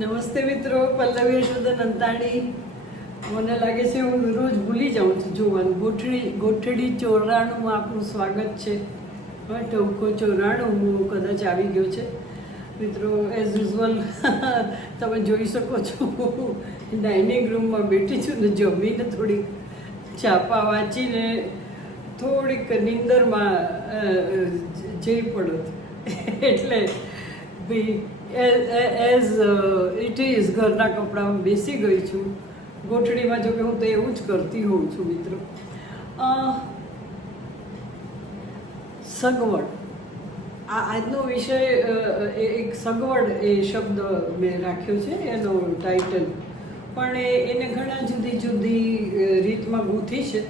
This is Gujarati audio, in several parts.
નમસ્તે મિત્રો, પલ્લવી યશોદન અંતાણી. મને લાગે છે હું રોજ ભૂલી જાઉં છું જોવાનું. ગોઠડી 94માં આપનું સ્વાગત છે. હવે ટવકો 94 કદાચ આવી ગયો છે મિત્રો. એઝ યુઝ્યુઅલ તમે જોઈ શકો છો ડાઇનિંગ રૂમમાં બેઠી છું ને જમીને થોડીક છાપા વાંચીને થોડીક નીંદરમાં જઈ પડત એટલે એઝ ઇટ ઇઝ ઘરના કપડામાં બેસી ગઈ છું. ગોઠડીમાં જો કે હું તો એવું જ કરતી હોઉં છું મિત્રો. સગવડ, આજનો વિષય એક સગવડ એ શબ્દ મેં રાખ્યો છે, એનો ટાઇટલ. પણ એને ઘણા જુદી જુદી રીતમાં ગૂંથી છે.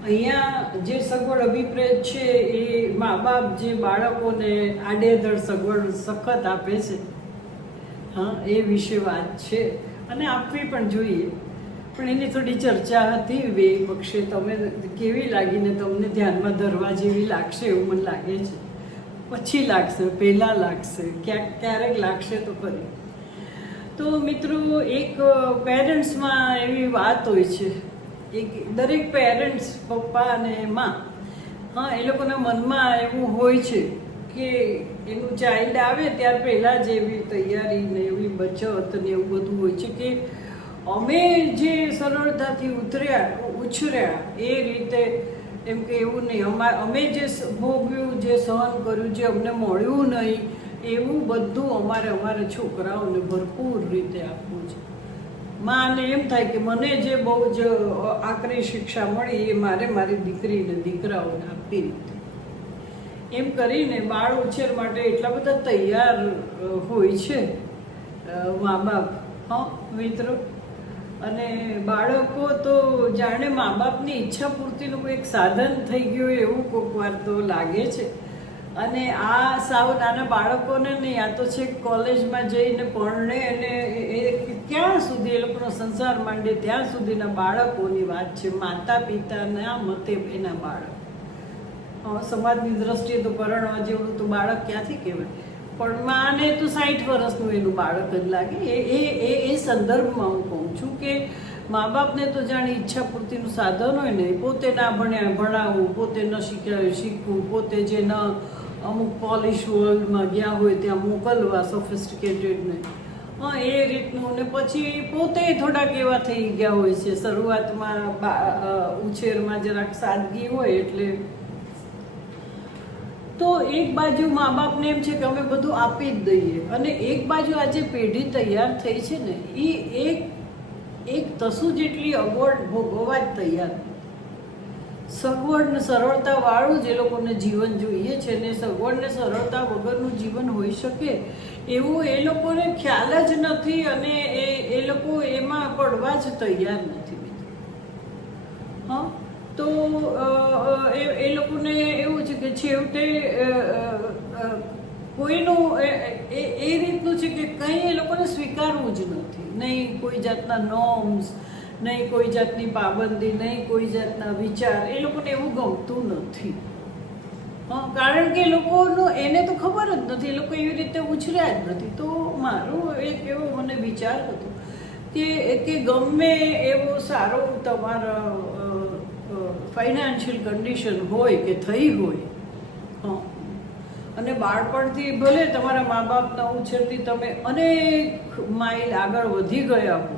અહીંયા જે સગવડ અભિપ્રેત છે એ મા બાપ જે બાળકોને આડેધડ સગવડ સખત આપે છે, હા, એ વિશે વાત છે અને આપવી પણ જોઈએ. પણ એની થોડી ચર્ચા હતી બે પક્ષે. તમે કેવી લાગીને તમને ધ્યાનમાં ધરવા જેવી લાગશે એવું મને લાગે છે. પછી લાગશે, પહેલાં લાગશે, ક્યારેક લાગશે તો ખરી. તો મિત્રો, એક પેરેન્ટ્સમાં એવી વાત હોય છે, દરેક પેરેન્ટ્સ, પપ્પા અને મા, હા, એ લોકોના મનમાં એવું હોય છે કે એનું ચાઇલ્ડ આવે ત્યાર પહેલાં જ એવી તૈયારી ને એવી બચત ને એવું બધું હોય છે કે અમે જે સરળતાથી ઉછર્યા એ રીતે, એમ કે એવું નહીં, અમે જે ભોગવ્યું, જે સહન કર્યું, જે અમને મળ્યું નહીં, એવું બધું અમારા છોકરાઓને ભરપૂર રીતે આપવું છે. માને એમ થાય કે મને જે બહુ જ આકરી શિક્ષા મળી એ મારી દીકરીને દીકરાઓને આપવી રીતે, એમ કરીને બાળ ઉછેર માટે એટલા બધા તૈયાર હોય છે મા બાપ, હા મિત્રો. અને બાળકો તો જાણે મા બાપની ઈચ્છા પૂર્તિનું કોઈ એક સાધન થઈ ગયું એવું કોઈક વાર તો લાગે છે. અને આ સાવ નાના બાળકોને નહીં, આ તો છે કોલેજમાં જઈને ભણે અને એ ક્યાં સુધી એ લોકોનો સંસાર માંડે ત્યાં સુધીના બાળકોની વાત છે. માતા પિતાના મતે એના બાળક, સમાજની દ્રષ્ટિએ તો પરણવા જેવું તો બાળક ક્યાંથી કહેવાય, પણ માને તો 60 વર્ષનું એનું બાળક જ લાગે. એ સંદર્ભમાં હું કહું છું કે મા બાપને તો જાણે ઈચ્છા પૂર્તિનું સાધન હોય ને, પોતે ના ભણાવવું, પોતે ન શીખવું, પોતે જે ન અમુક પોલિશ વર્લ્ડમાં ગયા હોય ત્યાં મોકલવા સોફિસ્ટિકેટેડને, હા, એ રીતનું. ને પછી પોતે થોડાક એવા થઈ ગયા હોય છે. શરૂઆતમાં ઉછેરમાં જરાક સાદગી હોય એટલે તો એક બાજુ મા બાપને એમ છે કે અમે બધું આપી જ દઈએ, અને એક બાજુ આજે પેઢી તૈયાર થઈ છે ને એ એક તસુ જેટલી અગવડ ભોગવવા જ તૈયાર નથી. સગવડ ને સરળતા વાળું જ એ લોકોને જીવન જોઈએ છે ને સગવડ ને સરળતા વગરનું જીવન હોઈ શકે એવું એ લોકોને ખ્યાલ જ નથી, અને એ લોકો એમાં પડવા જ તૈયાર નથી મિત્રો. હા, તો એ લોકોને એવું છે કે છેવટે કોઈનું એ રીતનું છે કે કંઈ એ લોકોને સ્વીકારવું જ નથી. નહીં કોઈ જાતના નોર્મ્સ, નહીં કોઈ જાતની પાબંદી, નહીં કોઈ જાતના વિચાર. એ લોકોને એવું ગમતું નથી. હા, કારણ કે એ લોકોનું એને તો ખબર જ નથી, એ લોકો એવી રીતે ઉછર્યા જ નથી. તો મારો એક એવો મને વિચાર હતો કે ગમે એવો સારો તમારા ફાઇનાન્શિયલ કન્ડિશન હોય કે થઈ હોય, હા, અને બાળપણથી ભલે તમારા મા બાપના ઉછેરથી તમે અનેક માઇલ આગળ વધી ગયા હો,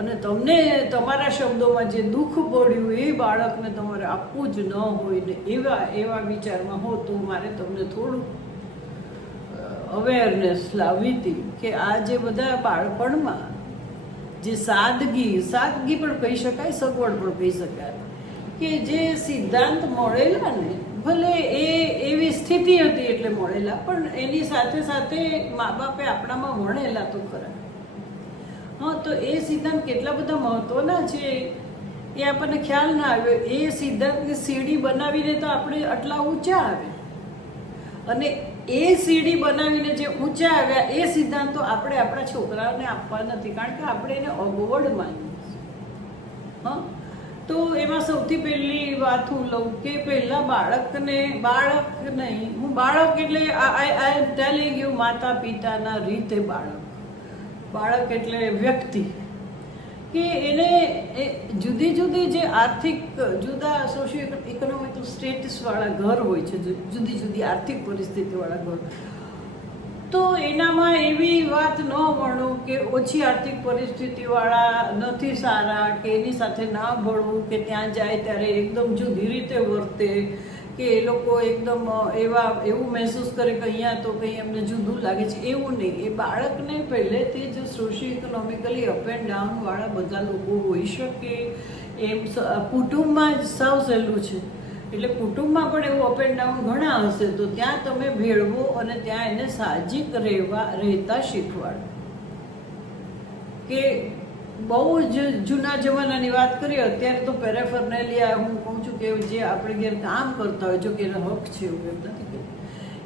અને તમને તમારા શબ્દોમાં જે દુઃખ પડ્યું એ બાળકને તમારે આપવું જ ન હોય ને એવા વિચારમાં હો, તો મારે તમને થોડું અવેરનેસ લાવવી હતી કે આ જે બધા બાળપણમાં જે સાદગી પણ કહી શકાય, સગવડ પણ કહી શકાય, કે જે સિદ્ધાંત મળેલા ને, ભલે એ એવી સ્થિતિ હતી એટલે મળેલા, પણ એની સાથે સાથે મા બાપે આપણામાં વણેલા તો ખરા. હા, તો એ સિદ્ધાંત કેટલા બધા મહત્વના છે એ આપણને ખ્યાલ ના આવ્યો. એ સિદ્ધાંતની સીડી બનાવીને તો આપણે આટલા ઊંચા આવ્યા, અને એ સીડી બનાવીને જે ઊંચા આવ્યા એ સિદ્ધાંતો આપણે આપણા છોકરાઓને આપવા નથી, કારણ કે આપણે એને અગવડ માનીએ. હા, તો એમાં સૌથી પહેલી વાત હું લઉં કે પહેલાં બાળક નહીં, હું બાળક એટલે આઈ એમ ટેલિંગ યુ, માતા પિતાના રીતે બાળક. બાળક એટલે વ્યક્તિ કે એને જુદી જુદી જે આર્થિક જુદા સોશિયો ઇકોનોમિકલ સ્ટેટસવાળા ઘર હોય છે, જુદી જુદી આર્થિક પરિસ્થિતિવાળા ઘર, તો એનામાં એવી વાત ન મળો કે ઓછી આર્થિક પરિસ્થિતિવાળા નથી સારા, કે એની સાથે ના ભળવું, કે ત્યાં જાય ત્યારે એકદમ જુદી રીતે વર્તે, કે એ લોકો એકદમ એવું મહેસૂસ કરે કે અહીંયા તો કંઈ એમને જુદું લાગે છે, એવું નહીં. એ બાળકને પહેલેથી જ સોશિયો ઇકોનોમિકલી અપ એન્ડ ડાઉનવાળા બધા લોકો હોઈ શકે એમ કુટુંબમાં જ સાવ સહેલું છે. એટલે કુટુંબમાં પણ એવું અપ એન્ડ ડાઉન ઘણા હશે, તો ત્યાં તમે ભેળવો અને ત્યાં એને સાહજિક રહેતા શીખવાડો. કે બહુ જ જૂના જમાનાની વાત કરીએ, અત્યારે તો પેરેફર્નેલિયા હું કહું છું કે જે આપણે ઘેર કામ કરતા હોય, જો કે એનો હક છે એવું એમ નથી કહેતું,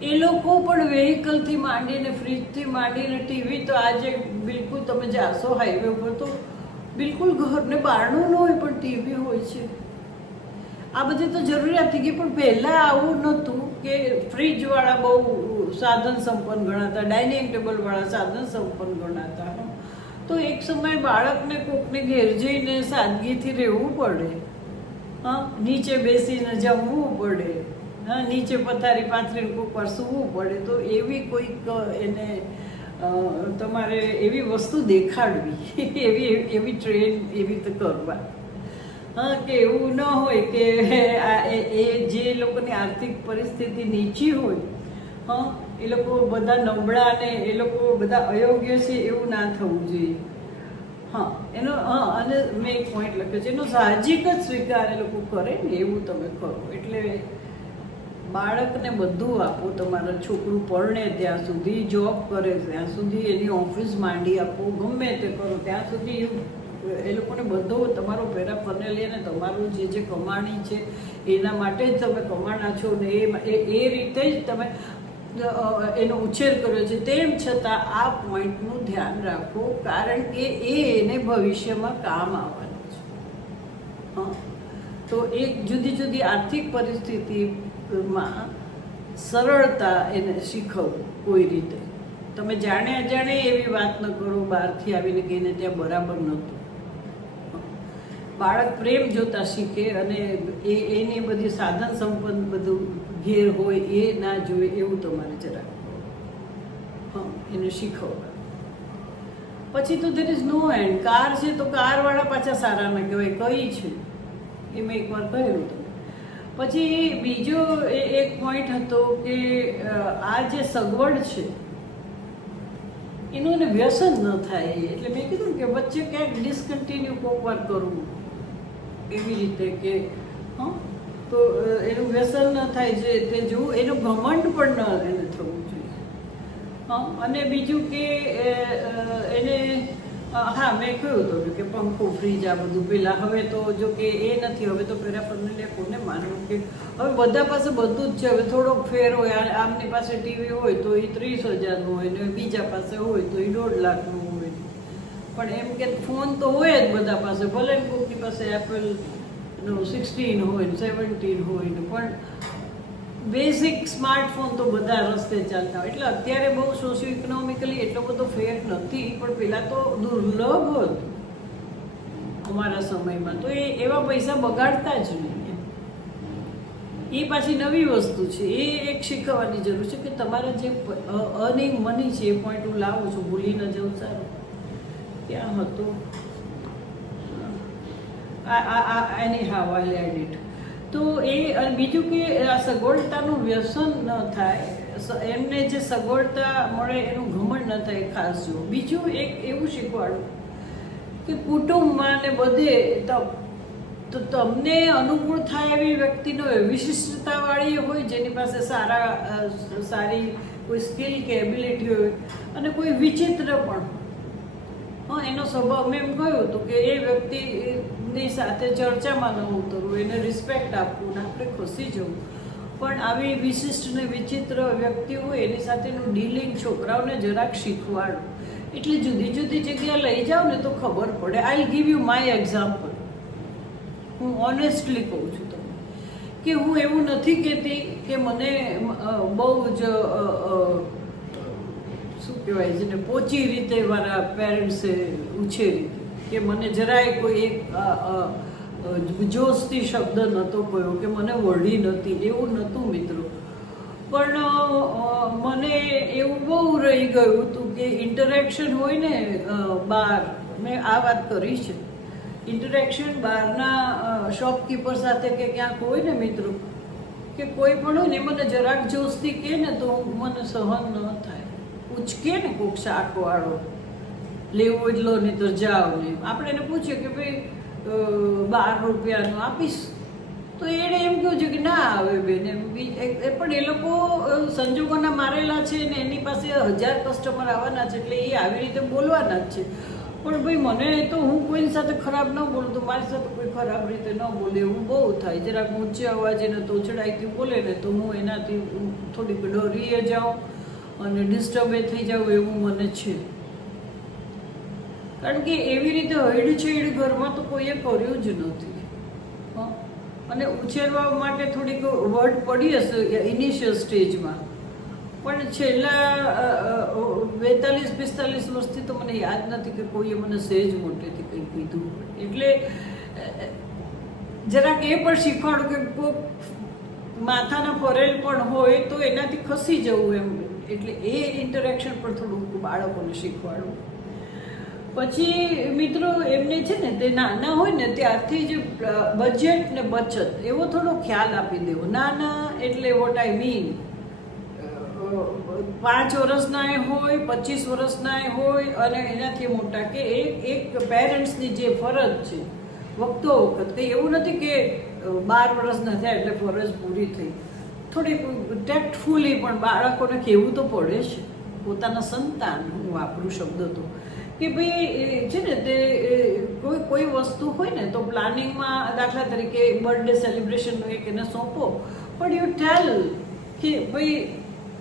એ લોકો પણ વેહિકલથી માંડીને ફ્રીજથી માંડીને ટીવી, તો આજે બિલકુલ તમે જાશો હાઈવે ઉપર તો બિલકુલ ઘરને બારણું ન હોય પણ ટીવી હોય છે. આ બધી તો જરૂરિયાત થઈ ગઈ, પણ પહેલાં આવું નહોતું કે ફ્રીજવાળા બહુ સાધન સંપન્ન ગણાતા, ડાઇનિંગ ટેબલવાળા સાધન સંપન્ન ગણાતા. તો એક સમય બાળકને કોકને ઘેર જઈને સાદગીથી રહેવું પડે, નીચે બેસીને જમવું પડે, નીચે પથારી પાથરીને કોક વાર સૂવું પડે, તો એવી કોઈક એને તમારે એવી વસ્તુ દેખાડવી, એવી ટ્રેન એવી રીતે કરવા, કે એવું ન હોય કે એ જે લોકોની આર્થિક પરિસ્થિતિ નીચી હોય, એ લોકો બધા નબળા ને એ લોકો બધા અયોગ્ય છે એવું ના થવું જોઈએ. અને મેં એક પોઈન્ટ લખ્યો છે, એનો સાહજિક જ સ્વીકાર એ લોકો કરે ને એવું તમે કરો. એટલે બાળકને બધું આપો, તમારા છોકરું પરણે ત્યાં સુધી, જોબ કરે ત્યાં સુધી, એની ઓફિસ માંડી આપો, ગમે તે કરો ત્યાં સુધી એ લોકોને બધો તમારો પેરાફર્નેલિયા ને તમારું જે કમાણી છે એના માટે જ તમે કમાણા છો ને એ રીતે જ તમે એનો ઉછેર કર્યો છે. તેમ છતાં આ પોઈન્ટનું ધ્યાન રાખો, કારણ કે એને ભવિષ્યમાં કામ આવવાનું છે. તો એક જુદી જુદી આર્થિક પરિસ્થિતિમાં સરળતા એને શીખવવું કોઈ રીતે. તમે જાણે અજાણે એવી વાત ન કરો બહારથી આવીને કે એને ત્યાં બરાબર નહોતું. બાળક પ્રેમ જોતા શીખે અને એની બધી સાધન સંપન્ન બધું ઘેર હોય એ ના જોઈએ એવું તમારે જરાક એને શીખવવા. પછી તો there is no end. Car છે તો કારવાળા પાછા સારા ના કહેવાય, કઈ છે એ મેં એકવાર કહેલું તમને. પછી બીજો એક પોઈન્ટ હતો કે આ જે સગવડ છે એનું એને વ્યસન ન થાય. એટલે મેં કીધું કે વચ્ચે ક્યાંક ડિસકન્ટિન્યુ કોક વાર કરવું એવી રીતે કે તો એનું વ્યસન ન થાય છે તે જોવું, એનું ઘમંડ પણ ન એને થવું જોઈએ. અને બીજું કે એને મેં કહ્યું હતું કે પંખો, ફ્રીજ આ બધું પહેલાં, હવે તો જો કે એ નથી, હવે તો પેરાફર્નેલિયા કોને માનવું કે હવે બધા પાસે બધું જ છે. હવે થોડોક ફેર હોય, આમની પાસે ટીવી હોય તો એ 30,000નું હોય ને બીજા પાસે હોય તો એ 1.5 લાખનું હોય. પણ એમ કે ફોન તો હોય જ બધા પાસે, ભલે કોઈની પાસે એપલનો 16 હોય ને 17 હોય ને, પણ બેઝિક સ્માર્ટફોન તો બધા રસ્તે ચાલતા હોય. એટલે અત્યારે બહુ સોશિયો ઇકોનોમિકલી એટલો બધો ફેર નથી, પણ પહેલાં તો દુર્લભ હતું અમારા સમયમાં. તો એવા પૈસા બગાડતા જ નહીં. એ પાછી નવી વસ્તુ છે, એ એક શીખવવાની જરૂર છે કે તમારા જે અર્નિંગ મની છે એ પોઈન્ટ હું લાવું છું, ભૂલી ન જવું. સારું ક્યાં હતું એની હાવ આઈ લેડ ઇટ. તો એ બીજું કે આ સગવડતાનું વ્યસન ન થાય, એમને જે સગવડતા મળે એનું ઘમંડ ન થાય, ખાસ જો. બીજું એક એવું શીખવાડું કે કુટુંબમાં ને બધે તો તમને અનુકૂળ થાય એવી વ્યક્તિનો વિશિષ્ટતાવાળી હોય, જેની પાસે સારી કોઈ સ્કિલ કે એબિલિટી હોય, અને કોઈ વિચિત્ર પણ. એનો સ્વભાવ મેં એમ કહ્યું હતું કે એ વ્યક્તિની સાથે ચર્ચામાં ન ઉતરવું, એને રિસ્પેક્ટ આપવું ને આપણે ખસી જવું. પણ આવી વિશિષ્ટ ને વિચિત્ર વ્યક્તિ હોય એની સાથેનું ડીલિંગ છોકરાઓને જરાક શીખવાડવું. એટલે જુદી જુદી જગ્યા લઈ જાઓ ને તો ખબર પડે. આઈ ગીવ યુ માય એક્ઝામ્પલ. હું ઓનેસ્ટલી કહું છું તમને કે હું એવું નથી કહેતી કે મને બહુ જ શું કહેવાય જેને પોચી રીતે મારા પેરેન્ટ્સે ઉછેરી કે મને જરાય કોઈ એક જોશથી શબ્દ નહોતો કહ્યો કે મને વળી નહોતી, એવું નહોતું મિત્રો. પણ મને એવું બહુ રહી ગયું હતું કે ઇન્ટરેક્શન હોય ને બહાર, મેં આ વાત કરી છે, ઇન્ટરેક્શન બહારના શોપકીપર સાથે કે ક્યાંક હોય ને મિત્રો, કે કોઈ પણ હોય ને મને જરાક જોશથી કહે ને તો મને સહન ન થાય. ઉચકે ને કોઈક શાકવાળો, લેવું હોય લો નહીં તો જાઓ ને, આપણે એને પૂછીએ કે ભાઈ 12 રૂપિયાનું આપીશ, તો એણે એમ કહ્યું છે કે ના આવે બેન એમ. પણ એ લોકો સંજોગોના મારેલા છે ને એની પાસે 1000 કસ્ટમર આવવાના છે, એટલે એ આવી રીતે બોલવાના જ છે. પણ ભાઈ મને તો હું કોઈની સાથે ખરાબ ન બોલું તો મારી સાથે કોઈ ખરાબ રીતે ન બોલે એવું બહુ થાય. જરાક ઊંચે અવાજે ને તોછડાઈથી બોલે ને તો હું એનાથી થોડીક ડરીએ જાઉં અને ડિસ્ટર્બે થઈ જાઉં એવું મને છે. કારણ કે એવી રીતે હૈડ ઘરમાં તો કોઈએ કર્યું જ નથી. અને ઉછેરવા માટે થોડીક વર્ડ પડી હશે ઇનિશિયલ સ્ટેજમાં, પણ છેલ્લા 42-45 વર્ષથી તો મને યાદ નથી કે કોઈએ મને સહેજ મોટેથી કંઈ કીધું. એટલે જરાક એ પણ શીખવાડું કે કોઈક માથાના ફરેલ પણ હોય તો એનાથી ખસી જવું એમ. એટલે એ ઇન્ટરેક્શન પણ થોડુંક બાળકોને શીખવાડવું. પછી મિત્રો એમને છે ને તે નાના હોય ને ત્યારથી જ બજેટ ને બચત એવો થોડો ખ્યાલ આપી દેવો. નાના એટલે વોટ આઈ મીન 5 વર્ષના હોય, 25 વર્ષના હોય અને એનાથી મોટા, કે એક પેરેન્ટ્સની જે ફરજ છે વખતો વખત, કંઈ એવું નથી કે 12 વર્ષના થયા એટલે ફરજ પૂરી થઈ. થોડીક ટેક્ટફુલી પણ બાળકોને કહેવું તો પડે છે, પોતાના સંતાન, હું વાપરું શબ્દ તો, કે ભાઈ છે ને તે કોઈ વસ્તુ હોય ને તો પ્લાનિંગમાં, દાખલા તરીકે બર્થડે સેલિબ્રેશનનું એક એને સોંપો, પણ યુ ટેલ કે ભાઈ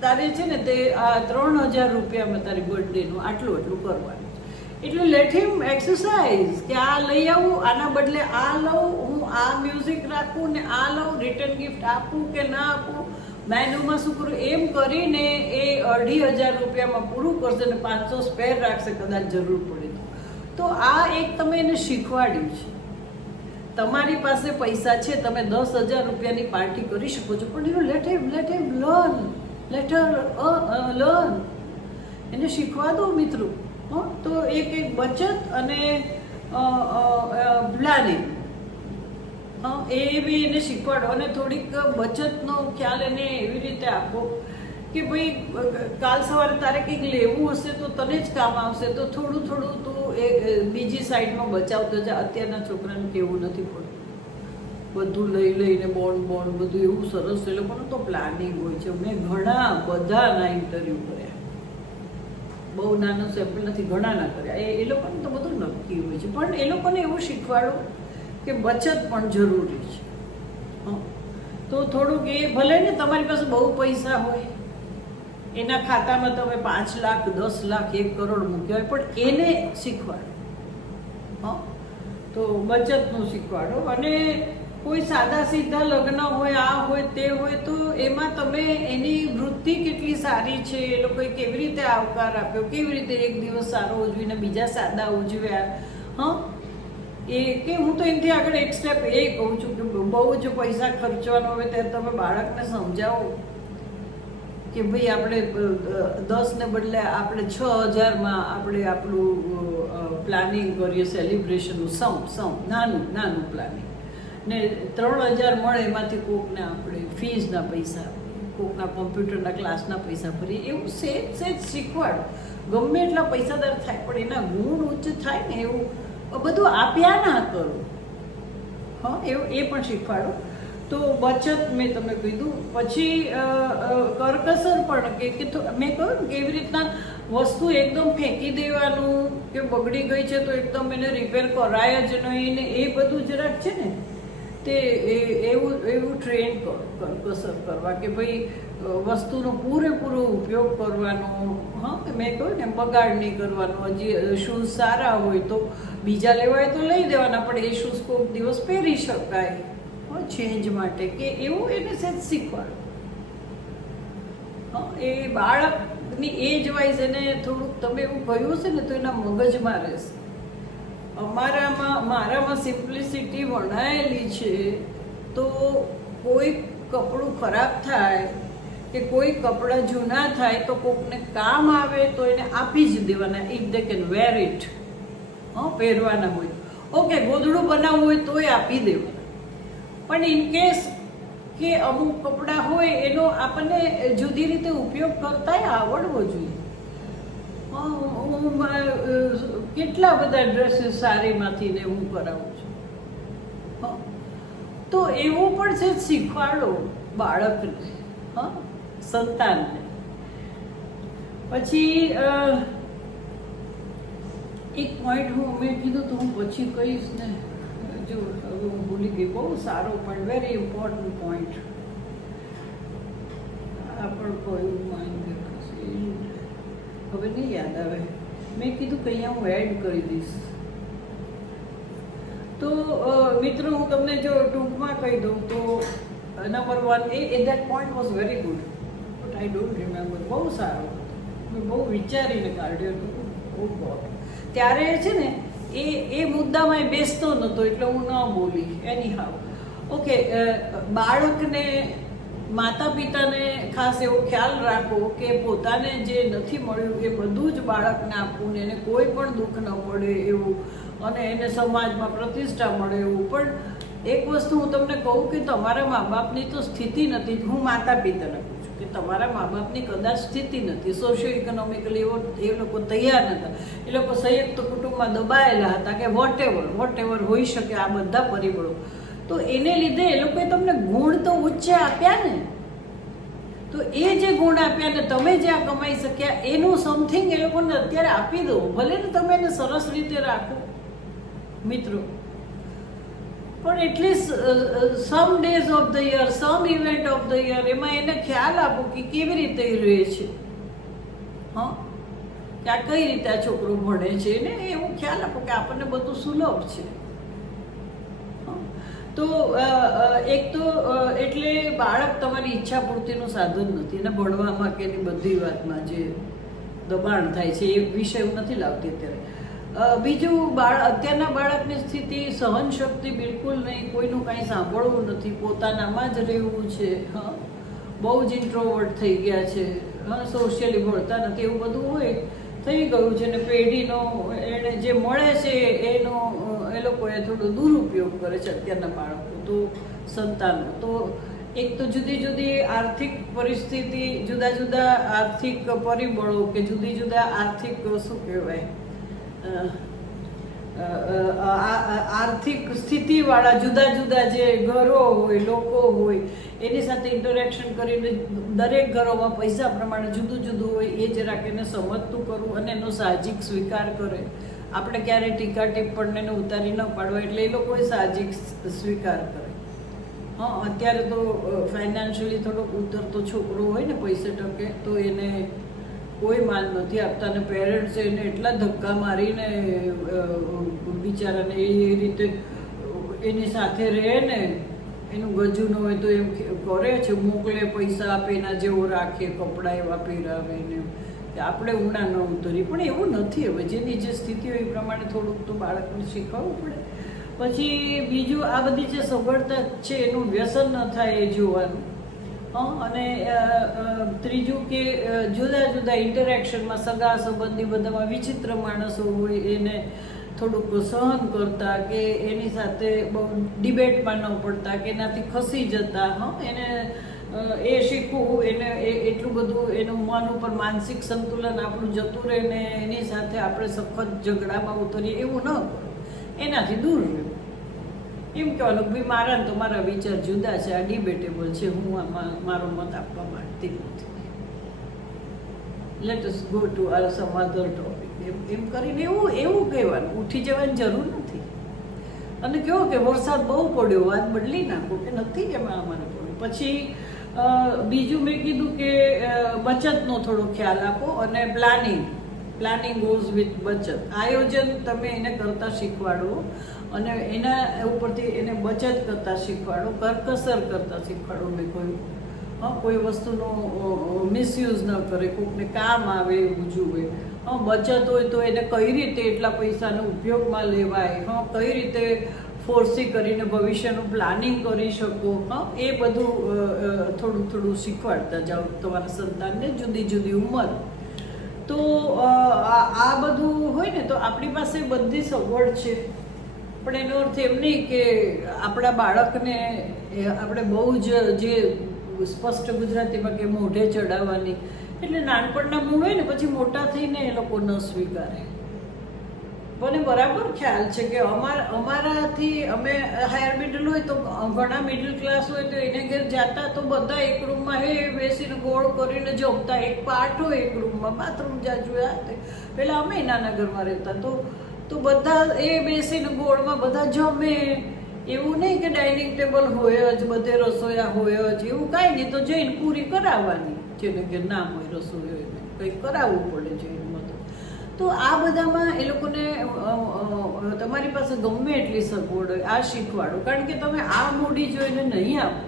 તારે છે ને તે આ 3000 રૂપિયામાં તારી બર્થડેનું આટલું કરવાનું. એટલે લેટ હિમ એક્સરસાઇઝ કે આ લઈ આવું, આના બદલે આ લઉં, હું આ મ્યુઝિક રાખું ને આ લઉં, રિટર્ન ગિફ્ટ આપું કે ના આપું, મેન્યુમાં શું કરું, એમ કરીને એ 2500 રૂપિયામાં પૂરું કરશે ને 500 સ્પેર રાખશે કદાચ જરૂર પડે તો. આ એક તમે એને શીખવાડ્યું છે. તમારી પાસે પૈસા છે, તમે 10,000 રૂપિયાની પાર્ટી કરી શકો છો, પણ યુ લેટ હિમ લર્ન, એને શીખવા દો મિત્રો. તો એક બચત અને પ્લાનિંગ એ બી એને શીખવાડો. અને થોડીક બચતનો ખ્યાલ એને એવી રીતે આપો કે ભાઈ કાલ સવારે તારે કંઈક લેવું હશે તો તને જ કામ આવશે, તો થોડું તું એ બીજી સાઈડમાં બચાવતો જા. અત્યારના છોકરાને કેવું નથી પડતું, બધું લઈને બોન્ડ બધું એવું સરસ. એ લોકોનું તો પ્લાનિંગ હોય છે. મેં ઘણા બધાના ઇન્ટરવ્યૂ કર્યા, બહુ નાનો સેમ્પલ નથી, ઘણાના કર્યા. એ લોકોને તો બધું નક્કી હોય છે, પણ એ લોકોને એવું શીખવાડો કે બચત પણ જરૂરી છે. તો થોડુંક એ ભલે ને તમારી પાસે બહુ પૈસા હોય, એના ખાતામાં તમે 5 લાખ 10 લાખ 1 કરોડ મૂક્યા હોય, પણ એને શીખવાડો. તો બચતનું શીખવાડો. અને કોઈ સાદા સીધા લગ્ન હોય, આ હોય તે હોય, તો એમાં તમે એની વૃત્તિ કેટલી સારી છે, એ લોકોએ કેવી રીતે આવકાર આપ્યો, કેવી રીતે એક દિવસ સારો ઉજવીને બીજા સાદા ઉજવ્યા. એ કે હું તો એનાથી આગળ એક સ્ટેપ એ કહું છું કે બહુ જ પૈસા ખર્ચવાનો હોય ત્યારે તમે બાળકને સમજાવો કે ભાઈ આપણે 10 ને બદલે આપણે 6000માં આપણે આપણું પ્લાનિંગ કરીએ સેલિબ્રેશનનું. નાનું પ્લાનિંગ ને 3000 મળે એમાંથી કોકને આપણે ફીઝના પૈસા, કોકના કોમ્પ્યુટરના ક્લાસના પૈસા ભરીએ, એવું સેજ શીખવાડો. ગમે એટલા પૈસાદાર થાય પણ એના ગુણ ઉચ્ચ થાય ને એવું બધું આપ્યા ના કરો. એવું એ પણ શીખવાડો. તો બચત મેં તમને કીધું. પછી કરકસર પણ કે મેં કહ્યું કે એવી રીતના વસ્તુ એકદમ ફેંકી દેવાનું કે બગડી ગઈ છે તો એકદમ એને રિપેર કરાય જ નહીં ને એ બધું જરાક છે ને તે એવું ટ્રેન કરો, કરકસર કરવા કે ભાઈ વસ્તુનો પૂરેપૂરો ઉપયોગ કરવાનો. મેં કહ્યું ને બગાડ નહીં કરવાનો. હજી શૂઝ સારા હોય તો બીજા લેવાય તો લઈ દેવાના, પણ એ શૂઝ કોઈક દિવસ પહેરી શકાય ચેન્જ માટે, કે એવું એને સેજ શીખવાડો. એ બાળક બાળકની એજ વાઇઝ એને થોડુંક તમે એવું કહ્યું છે ને તો એના મગજમાં રહેશે. મારામાં સિમ્પ્લિસિટી વણાયેલી છે. તો કોઈ કપડું ખરાબ થાય કે કોઈ કપડાં જૂના થાય તો કોકને કામ આવે તો એને આપી જ દેવાના, if they can wear it. પહેરવાના હોય, ઓકે, ગોદડું બનાવવું હોય તોય આપી દેવાના. પણ ઇન કેસ કે અમુક કપડાં હોય એનો આપણને જુદી રીતે ઉપયોગ કરતાંય આવડવો જોઈએ. હું કેટલા બધા ડ્રેસીસ સાડીમાંથી ને હું કરાવું છું. તો એવું પણ છે, શીખવાડો બાળકને, સંતાનને. પછી એક પોઈન્ટ મેં કીધું તો હું પછી કહીશ ને, જો હવે હું ભૂલી ગઈ. બહુ સારો પોઈન્ટ, વેરી ઇમ્પોર્ટન્ટ પોઈન્ટ. આ પણ કયું માઇન્ડ હવે નહીં યાદ આવે. મેં કીધું કે અહીંયા હું એડ કરી દઈશ. તો મિત્રો, હું તમને જો ટૂંકમાં કહી દઉં તો number 1, that point was very good, but I don't remember. બહુ સારો, મેં બહુ વિચારીને કાઢ્યો હતો. બહુ ગોડ ત્યારે છે ને એ મુદ્દામાં બેસતો નહોતો એટલે હું ન બોલી. એની હાવ ઓકે. બાળકને, માતા પિતાને ખાસ એવો ખ્યાલ રાખો કે પોતાને જે નથી મળ્યું એ બધું જ બાળકને આપવું ને એને કોઈ પણ દુઃખ ન પડે એવું, અને એને સમાજમાં પ્રતિષ્ઠા મળે એવું. પણ એક વસ્તુ હું તમને કહું કે તમારા મા બાપની તો સ્થિતિ નથી. હું માતા પિતાને કહું છું કે તમારા મા બાપની કદાચ સ્થિતિ નથી, સોશિયો ઇકોનોમિકલી એ લોકો તૈયાર નહોતા. એ લોકો સંયુક્ત કુટુંબમાં દબાયેલા હતા કે વોટ એવર હોઈ શકે આ બધા પરિબળો. તો એને લીધે એ લોકોએ તમને ગુણ તો ઉચ્ચ આપ્યા ને. તો એ જે ગુણ આપ્યા ને તમે જ્યાં કમાઈ શક્યા એનું સમથિંગ એ લોકોને અત્યારે આપી દો. ભલે ને તમે એને સરસ રીતે રાખો મિત્રો, પણ at least some days of the year, some event of the year એમાં એને ખ્યાલ આપો કે કેવી રીતે એ રહે છે, કે આ કઈ રીતે આ છોકરો ભણે છે, એને એવું ખ્યાલ આપો કે આપણને બધું સુલભ છે. તો એક તો એટલે બાળક તમારી ઈચ્છા પૂર્તિનું સાધન નથી. એને ભણવામાં કે એની બધી વાતમાં જે દબાણ થાય છે એ વિષય હું નથી લાવતી અત્યારે. બીજું, અત્યારના બાળકની સ્થિતિ સહન શક્તિ બિલકુલ નહીં, કોઈનું કાંઈ સાંભળવું નથી, પોતાનામાં જ રહેવું છે. બહુ જ ઇન્ટ્રોવર્ટ થઈ ગયા છે, સોશિયલી ભળતા નથી, એવું બધું હોય થઈ ગયું છે. ને પેઢીનો એને જે મળે છે એનો એ લોકોએ થોડો દુરુપયોગ કરે છે અત્યારના બાળકો, તો સંતાનો. તો એક તો જુદી જુદી આર્થિક પરિસ્થિતિ, જુદા જુદા આર્થિક પરિબળો કે જુદી જુદા આર્થિક શું કહેવાય આર્થિક સ્થિતિવાળા જુદા જુદા જે ઘરો હોય, લોકો હોય, એની સાથે ઇન્ટરેક્શન કરીને દરેક ઘરોમાં પૈસા પ્રમાણે જુદું જુદું હોય એ જરાક એને સમજતું કરવું અને એનો સાહજિક સ્વીકાર કરે. આપણે ક્યારે ટીકા ટિપ્પણને એને ઉતારી ન પાડવા, એટલે એ લોકોએ સાહજિક સ્વીકાર કરે. અત્યારે તો ફાઇનાન્શિયલી થોડોક ઉતરતો છોકરો હોય ને પૈસે ટકે તો એને કોઈ માન નથી આપતા, અને પેરેન્ટ્સ એને એટલા ધક્કા મારીને બિચારાને એ રીતે એની સાથે રહે ને, એનું ગજુ ન હોય તો એમ કરે છે, મોકલે, પૈસા આપે, એના જેવો રાખે, કપડાં એવા પહેરાવે ને આપણે ઉણા ન ઉતરીએ. પણ એવું નથી. હવે જેની જે સ્થિતિ હોય એ પ્રમાણે થોડુંક તો બાળકને શીખવવું પડે. પછી બીજું, આ બધી જે સગવડતા છે એનું વ્યસન ન થાય એ જોવાનું. અને ત્રીજું કે જુદા જુદા ઇન્ટરેક્શનમાં સગા સંબંધી બધામાં વિચિત્ર માણસો હોય એને થોડુંક સહન કરતા, કે એની સાથે બહુ ડિબેટમાં ન પડતા, કે એનાથી ખસી જતા. એને એ શીખવું, એને એટલું બધું એનું મન ઉપર માનસિક સંતુલન આપણું જતું રહે ને એની સાથે આપણે સખત ઝઘડામાં ઉતરીએ એવું ન કરો, એનાથી દૂર રહેવું. એમ કહેવાનું ભાઈ મારા ને તમારા વિચાર જુદા છે, આ ડિબેટેબલ છે, હું આમાં મારો મત આપવા માંગતી નથી, let us go to some other topic. એમ કરીને એવું કહેવાનું, ઉઠી જવાની જરૂર નથી. અને કહો કે વરસાદ બહુ પડ્યો, વાત બદલી નાખો કે નથી એમાં અમારે પડ્યું. પછી બીજું મેં કીધું કે બચતનો થોડો ખ્યાલ આપો, અને પ્લાનિંગ ગોઝ વિથ બચત. આયોજન તમે એને કરતા શીખવાડો, અને એના ઉપરથી એને બચત કરતા શીખવાડો, કરકસર કરતા શીખવાડો. મેં કહ્યું હા, કોઈ વસ્તુનો મિસયુઝ ન કરે, કોઈકને કામ આવે એવું જુએ. હા, બચત હોય તો એને કઈ રીતે એટલા પૈસાનો ઉપયોગમાં લેવાય, હા, કઈ રીતે ફોર્સી કરીને ભવિષ્યનું પ્લાનિંગ કરી શકો, હા, એ બધું થોડું થોડું શીખવાડતા જાઓ તમારા સંતાનને જુદી જુદી ઉંમર. તો આ બધું હોય ને તો આપણી પાસે બધી સગવડ છે, પણ એનો અર્થ એમ નહીં કે આપણા બાળકને આપણે બહુ જ જે સ્પષ્ટ ગુજરાતીમાં કે મોઢે ચડાવવાની, એટલે નાનપણના મૂળ હોય ને પછી મોટા થઈને એ લોકો ન સ્વીકારે. મને બરાબર ખ્યાલ છે કે અમારાથી અમે હાયર મિડલ હોય તો ઘણા મિડલ ક્લાસ હોય તો એને ઘેર જાતા તો બધા એક રૂમમાં બેસીને ગોળ કરીને જમતા, એક પાટ હોય એક રૂમમાં, બાથરૂમ જાજુ આ. પેલા અમે નાના ઘરમાં રહેતા તો બધા એ બેસીને ગોળમાં બધા જમે. એવું નહીં કે ડાઇનિંગ ટેબલ હોય જ, બધે રસોયા હોય જ, એવું કાંઈ નહીં. તો જઈને પૂરી કરાવવાની, જેને કે ના હોય રસોઈ હોય કંઈક કરાવવું પડે જઈને. તો આ બધામાં એ લોકોને તમારી પાસે ગમે એટલી સગવડ હોય આ શીખવાડો, કારણ કે તમે આ મૂડી જોઈને નહીં આપો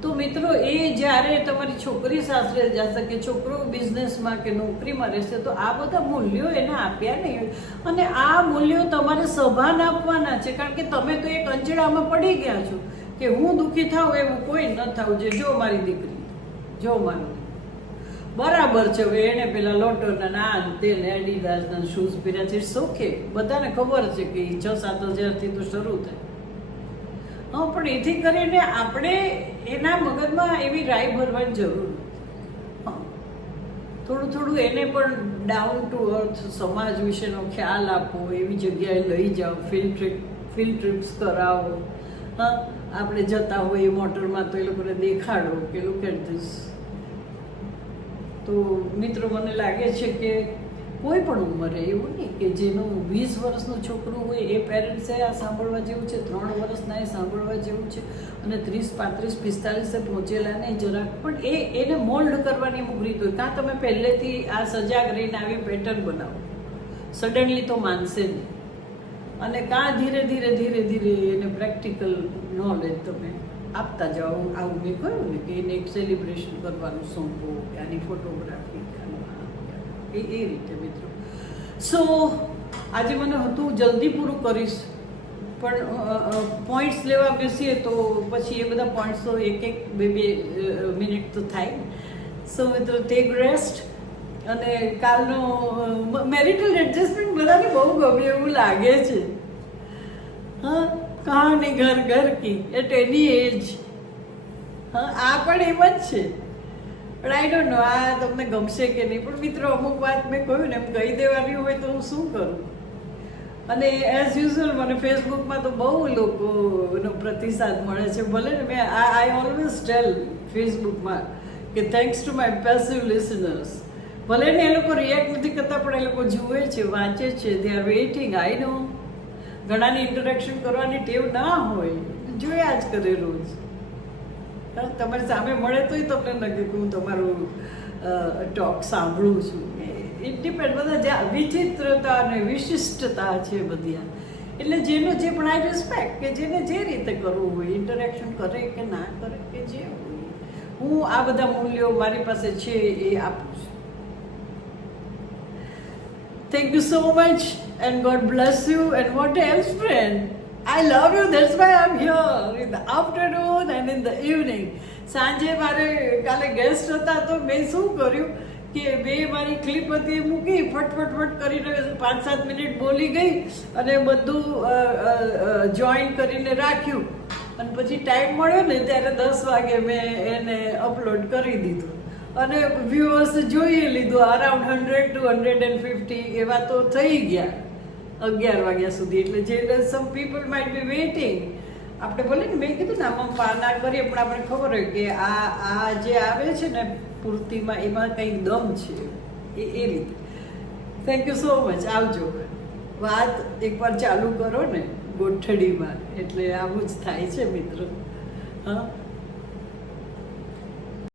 તો મિત્રો એ જ્યારે તમારી છોકરી સાસરે જશે કે છોકરો બિઝનેસમાં કે નોકરીમાં રહેશે તો આ બધા મૂલ્યો એને આપ્યા નહીં. અને આ મૂલ્યો તમારે સભાન આપવાના છે, કારણ કે તમે તો એક અંજડામાં પડી ગયા છો કે હું દુઃખી થાઉં એવું કોઈ ન થવું જોઈએ. જો મારી દીકરી, જો મારું બરાબર છે, હવે એને પેલા લોટોના નાન તેલ એડિડાસના શૂઝ પહેર્યા છે, ઓકે, બધાને ખબર છે કે 6-7 હજારથી તો શરૂ થાય. હા, પણ એથી કરીને આપણે એના મગજમાં એવી રાય ભરવાની જરૂર નથી. હા, થોડું થોડું એને પણ ડાઉન ટુ અર્થ સમાજ વિશેનો ખ્યાલ આપો, એવી જગ્યાએ લઈ જાઓ, ફિલ્ડ ટ્રીપ્સ કરાવો. હા, આપણે જતા હોઈએ મોટરમાં તો એ લોકોને દેખાડો કે લુક એટ ધીસ. તો મિત્રો મને લાગે છે કે કોઈ પણ ઉંમરે એવું નહીં કે જેનું 20 વર્ષનું છોકરું હોય એ પેરેન્ટ્સે આ સાંભળવા જેવું છે, 3 વર્ષના એ સાંભળવા જેવું છે, અને 30, 35, 45 પહોંચેલા નહીં જરાક પણ એને મોલ્ડ કરવાની મુગરીત હોય. કાં તમે પહેલેથી આ સજાગ રહીને આવી પેટર્ન બનાવો, સડનલી તો માનશે નહીં, અને કાં ધીરે ધીરે ધીરે ધીરે એને પ્રેક્ટિકલ નોલેજ તમે આપતા જાઓ. આવું મેં કહ્યું ને કે એને એક સેલિબ્રેશન કરવાનું સોંપો, કે આની ફોટોગ્રાફી, એ રીતે મિત્રો. સો આજે મને હતું જલ્દી પૂરું કરીશ, પણ પોઈન્ટ્સ લેવા બેસીએ તો પછી એ બધા પોઈન્ટ્સ તો 1-2 મિનિટ તો થાય. સો મિત્રો ટેક રેસ્ટ. અને કાલનો મેરિટલ એડજસ્ટમેન્ટ બધાને બહુ ગમે એવું લાગે છે. હા, કહાની ઘર ઘર કી એટ એની એજ. હા, આ પણ એમ જ છે, પણ આઈ ડોન્ટ નો આ તમને ગમશે કે નહીં. પણ મિત્રો અમુક વાત મેં કહ્યું ને એમ કહી દેવાની હોય તો હું શું કરું. અને એઝ યુઝ્યુઅલ મને ફેસબુકમાં તો બહુ લોકોનો પ્રતિસાદ મળે છે. ભલે ને મેં આઈ ઓલવેઝ ટેલ ફેસબુકમાં કે thanks to my passive listeners. ભલે ને એ લોકો રિએક્ટ નથી કરતા પણ એ લોકો જુએ છે, વાંચે છે, they are waiting. I know ઘણાની ઇન્ટરેક્શન કરવાની ટેવ ના હોય, જોયા જ કરે રોજ. તમારી સામે મળે તોય તમને લાગે કે હું તમારું ટોક સાંભળું છું. ઇટ ડિપેન્ડ, બધા જે વિચિત્રતા અને વિશિષ્ટતા છે બધી. એટલે જેનો જે પણ આઈ રિસ્પેક્ટ કે જેને જે રીતે કરવું હોય, ઇન્ટરેક્શન કરે કે ના કરે કે જે હોય, હું આ બધા મૂલ્યો મારી પાસે છે એ આપું છું. Thank you so much and God bless you. And what else, friend? I love you. That's why I'm here in the afternoon and in the evening. સાંજે મારે કાલે ગેસ્ટ હતા તો મેં શું કર્યું કે મારી ક્લિપ હતી મૂકી, ફટફટ કરીને 5-7 મિનિટ બોલી ગઈ અને બધું જોઈન કરીને રાખ્યું. અને પછી ટાઈમ મળ્યો ને ત્યારે 10 વાગે મેં એને અપલોડ કરી દીધું. અને વ્યુઅર્સ જોઈએ લીધું, અરાઉન્ડ 100 to 150 એવા તો થઈ ગયા 11 વાગ્યા સુધી. એટલે જે some people might be waiting. આપણે બોલે ને, મેં કીધું ને આમાં પાના કરીએ પણ આપણે ખબર હોય કે આ જે આવે છે ને પૂર્તિમાં એમાં કંઈક દમ છે, એ રીતે. Thank you so much. આવજો. વાત એકવાર ચાલુ કરો ને ગોઠડીમાં એટલે આવું જ થાય છે મિત્રો. હા.